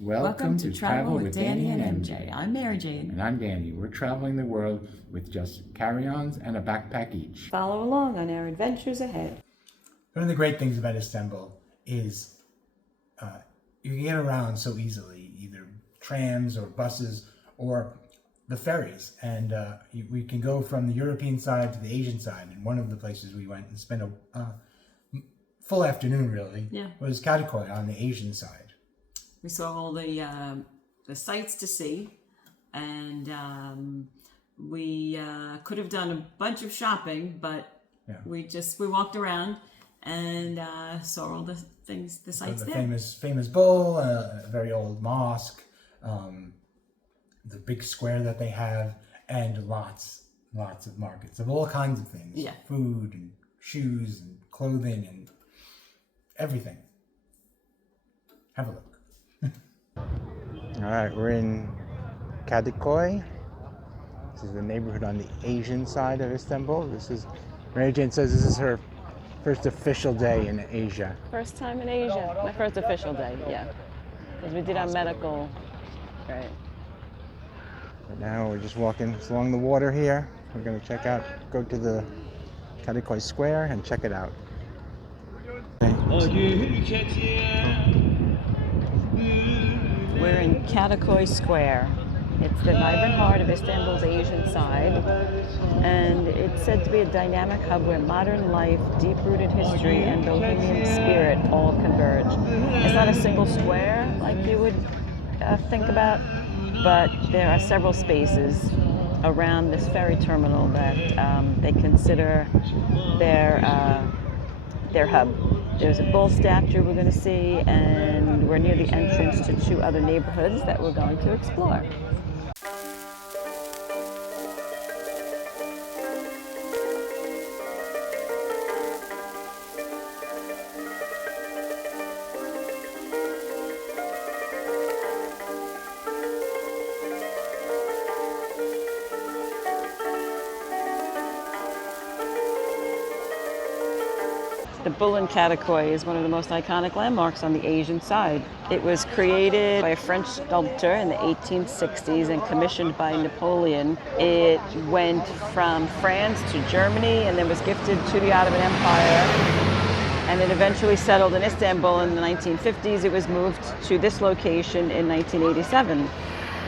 Welcome to Travel with Danny and MJ. I'm Mary Jane. And I'm Danny. We're traveling the world with just carry-ons and a backpack each. Follow along on our adventures ahead. One of the great things about Istanbul is you can get around so easily, either trams or buses or the ferries. And we can go from the European side to the Asian side. And one of the places we went and spent a full afternoon, really, was Kadıköy on the Asian side. We saw all the sights to see, and we could have done a bunch of shopping, but we walked around and saw all the things, the sights the there. famous bull, a very old mosque, the big square that they have, and lots of markets of all kinds of things. Yeah. Food and shoes and clothing and everything. Have a look. All right, we're in Kadıköy. This is the neighborhood on the Asian side of Istanbul. Mary Jane says this is her first official day in Asia. First time in Asia. My first official day, yeah. Because we did our medical, right. But now we're just walking along the water here. We're going to go to the Kadıköy Square and check it out. We're in Kadıköy Square. It's the vibrant heart of Istanbul's Asian side, and it's said to be a dynamic hub where modern life, deep-rooted history, and bohemian spirit all converge. It's not a single square like you would think about, but there are several spaces around this ferry terminal that they consider their hub. There's a bull statue we're going to see, and we're near the entrance to two other neighborhoods that we're going to explore. The Bull in Kadıköy is one of the most iconic landmarks on the Asian side. It was created by a French sculptor in the 1860s and commissioned by Napoleon. It went from France to Germany and then was gifted to the Ottoman Empire, and it eventually settled in Istanbul in the 1950s. It was moved to this location in 1987.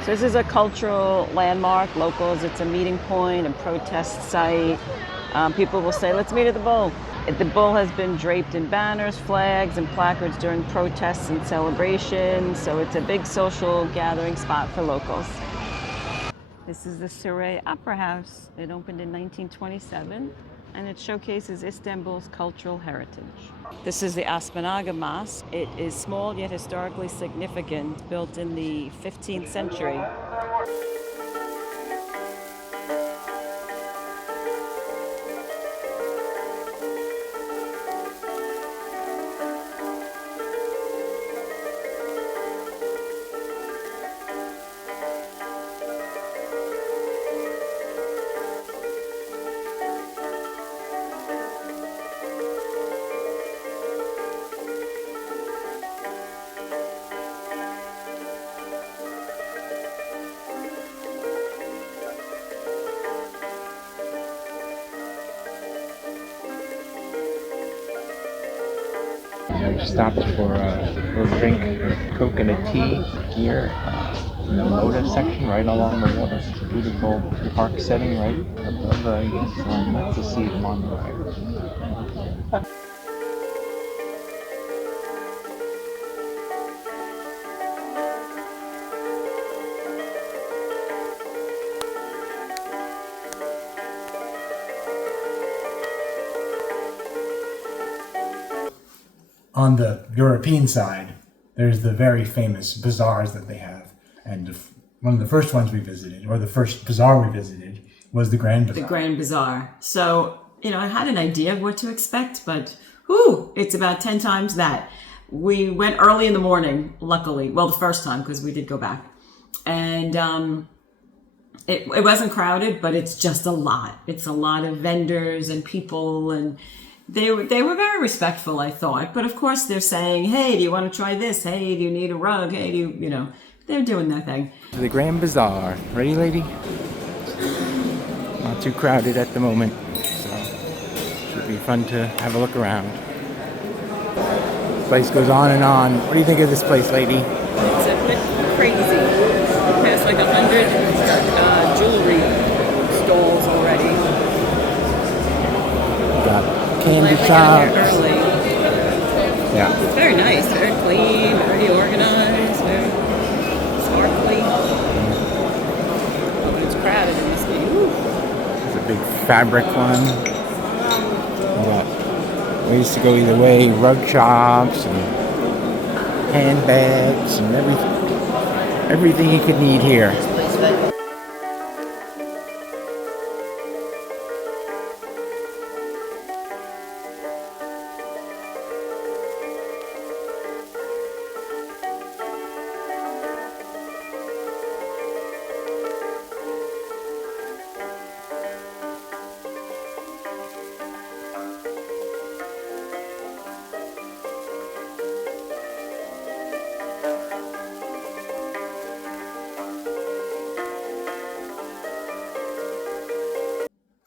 So this is a cultural landmark. Locals, it's a meeting point, a protest site. People will say, let's meet at the Bull. The Bull has been draped in banners, flags, and placards during protests and celebrations, so it's a big social gathering spot for locals. This is the Saray Opera House. It opened in 1927, and it showcases Istanbul's cultural heritage. This is the Aspanaga Mosque. It is small yet historically significant, built in the 15th century. We stopped for a drink, Coke and a tea here in the Moda section, right along the water. It's a beautiful park setting right above the line. Let's just see them on the right. On the European side, there's the very famous bazaars that they have. And one of the first ones we visited, or the first bazaar we visited, was the Grand Bazaar. The Grand Bazaar. So, I had an idea of what to expect, but it's about 10 times that. We went early in the morning, luckily. Well, the first time, because we did go back. And it wasn't crowded, but it's just a lot. It's a lot of vendors and people, and they were very respectful, I thought. But of course, they're saying, "Hey, do you want to try this? Hey, do you need a rug? Hey, do you know?" They're doing their thing. To the Grand Bazaar. Ready, lady? Not too crowded at the moment, so should be fun to have a look around. This place goes on and on. What do you think of this place, lady? It's a bit crazy. We passed like 100 jewelry stalls already. Got candy Glad we got shops. here early. Yeah. It's very nice, very clean, very organized, very sparkly. Oh, but it's crowded in this thing. Woo. There's a big fabric one. We got ways to go either way. Rug shops and handbags and everything you could need here.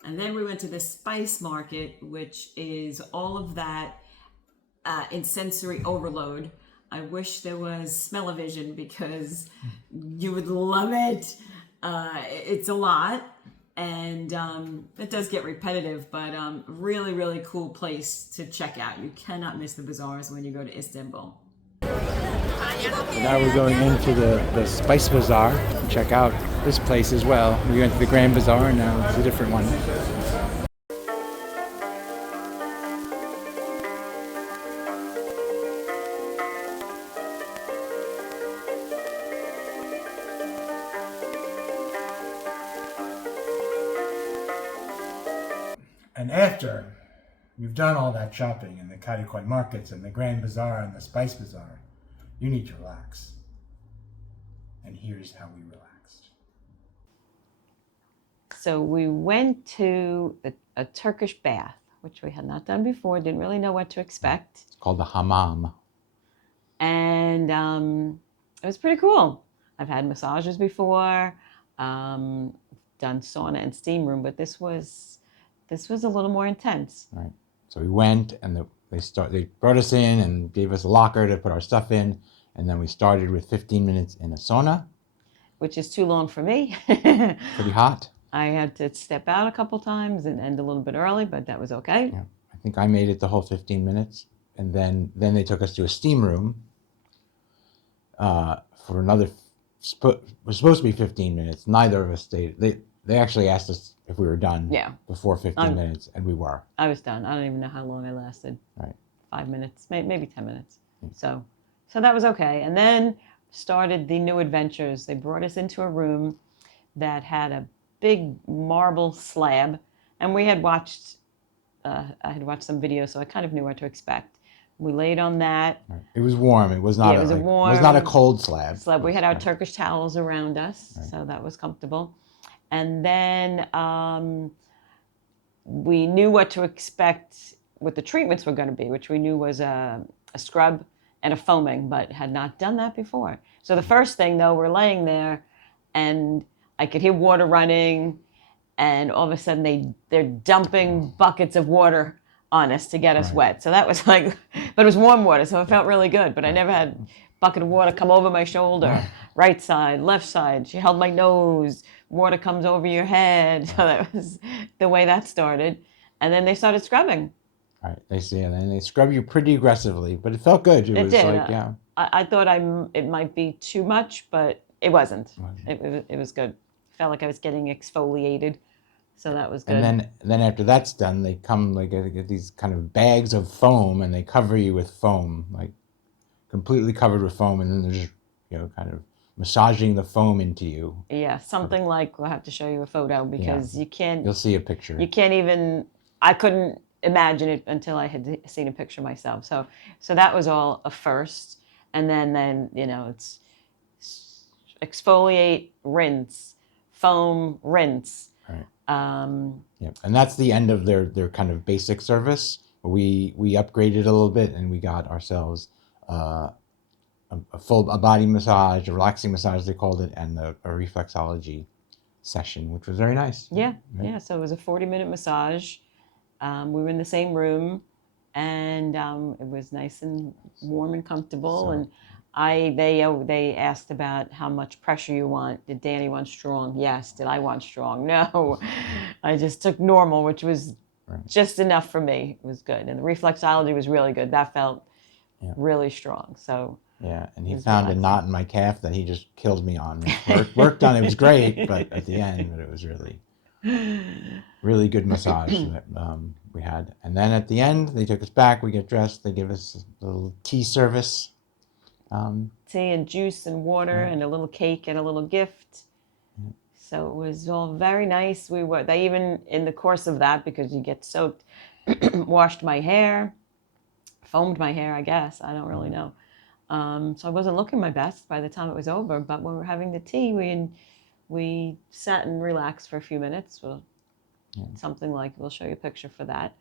And then we went to the Spice Market, which is all of that in sensory overload. I wish there was smell-o-vision because you would love it. It's a lot, and it does get repetitive, but really, really cool place to check out. You cannot miss the bazaars when you go to Istanbul. Now we're going into the Spice Bazaar to check out this place as well. We went to the Grand Bazaar, and now it's a different one. And after you've done all that shopping in the Kadıköy markets and the Grand Bazaar and the Spice Bazaar, you need to relax. And here's how we relaxed. So we went to a Turkish bath, which we had not done before, didn't really know what to expect. It's called the Hammam. And it was pretty cool. I've had massages before, done sauna and steam room, but this was a little more intense. Right. So we went, and they brought us in and gave us a locker to put our stuff in, and then we started with 15 minutes in a sauna. Which is too long for me. Pretty hot. I had to step out a couple times and end a little bit early, but that was okay. Yeah. I think I made it the whole 15 minutes, and then they took us to a steam room for another. Was supposed to be 15 minutes. Neither of us stayed. They actually asked us if we were done. Yeah. Before 15 minutes, and we were. I was done. I don't even know how long I lasted. Right. 5 minutes, maybe 10 minutes. So that was okay. And then started the new adventures. They brought us into a room that had a big marble slab, and we had watched. I had watched some videos, so I kind of knew what to expect. We laid on that. Right. It was warm. It was not. Yeah, it was not a cold slab. We had our Turkish towels around us, so that was comfortable. And then we knew what to expect, what the treatments were going to be, which we knew was a scrub and a foaming, but had not done that before. So the first thing, though, we're laying there, and I could hear water running, and all of a sudden they're dumping buckets of water on us to get us wet. So that was like, but it was warm water, so it felt really good. But I never had a bucket of water come over my shoulder, right side, left side. She held my nose. Water comes over your head. So that was the way that started. And then they started scrubbing. Right. They see, and then they scrub you pretty aggressively, but it felt good. It was did. like, yeah. I thought it might be too much, but it wasn't. It was good. Felt like I was getting exfoliated. So that was good. And then after that's done, they come like they get these kind of bags of foam, and they cover you with foam, like completely covered with foam, and then they're just kind of massaging the foam into you. Yeah, something like, we'll have to show you a photo because you can't. You'll see a picture. You can't even. I couldn't imagine it until I had seen a picture myself. So that was all a first, and then it's exfoliate, rinse, foam, rinse. Right. Yep. And that's the end of their kind of basic service. we upgraded a little bit and we got ourselves a full body massage, a relaxing massage they called it, and a reflexology session, which was very nice. Yeah, Right? yeah. So it was a 40-minute massage. We were in the same room, and it was nice and warm and comfortable. And they asked about how much pressure you want. Did Danny want strong? Yes. Did I want strong? No. I just took normal, which was just enough for me. It was good, and the reflexology was really good. That felt really strong. So. Yeah, and he found a knot in my calf that he just killed me on. Work done. It was great, but at the end, it was really good massage that we had. And then at the end, they took us back. We get dressed. They give us a little tea service. Tea and juice and water and a little cake and a little gift. So it was all very nice. They even, in the course of that, because you get soaked, washed my hair, foamed my hair, I guess. I don't really know. So I wasn't looking my best by the time it was over. But when we were having the tea, we sat and relaxed for a few minutes. Something like, we'll show you a picture for that.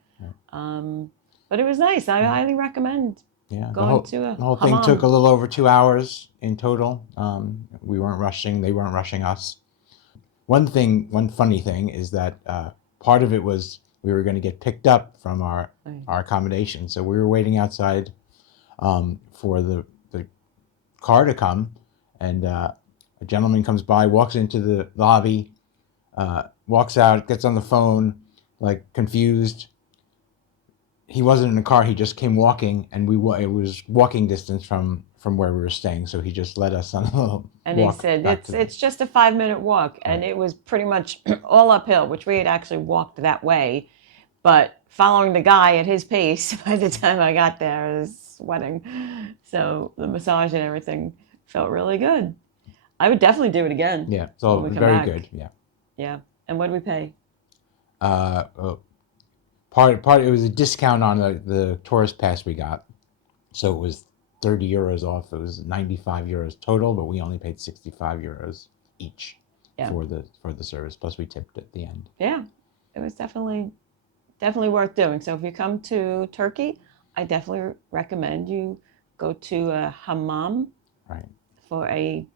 But it was nice. I highly recommend going to a The whole thing Hammam. took a little over 2 hours in total. We weren't rushing. They weren't rushing us. One funny thing is that part of it was we were going to get picked up from our accommodation. So we were waiting outside for the car to come, and a gentleman comes by, walks into the lobby, walks out, gets on the phone, like confused. He wasn't in a car. He just came walking, and it was walking distance from where we were staying. So he just led us on a little and walk. He said it's just a 5-minute walk, and it was pretty much all uphill, which we had actually walked that way, but following the guy at his pace. By the time I got there, I was sweating. So the massage and everything felt really good. I would definitely do it again. Yeah, it's all very good. Yeah. Yeah. And what did we pay? Part it was a discount on the tourist pass we got, so it was 30 euros off. It was 95 euros total, but we only paid 65 euros each for the service. Plus we tipped at the end. Yeah, it was definitely worth doing. So if you come to Turkey, I definitely recommend you go to a hammam for a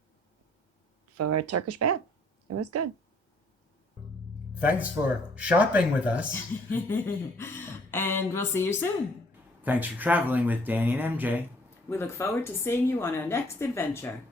Turkish bath. It was good. Thanks for shopping with us. And we'll see you soon. Thanks for traveling with Danny and MJ. We look forward to seeing you on our next adventure.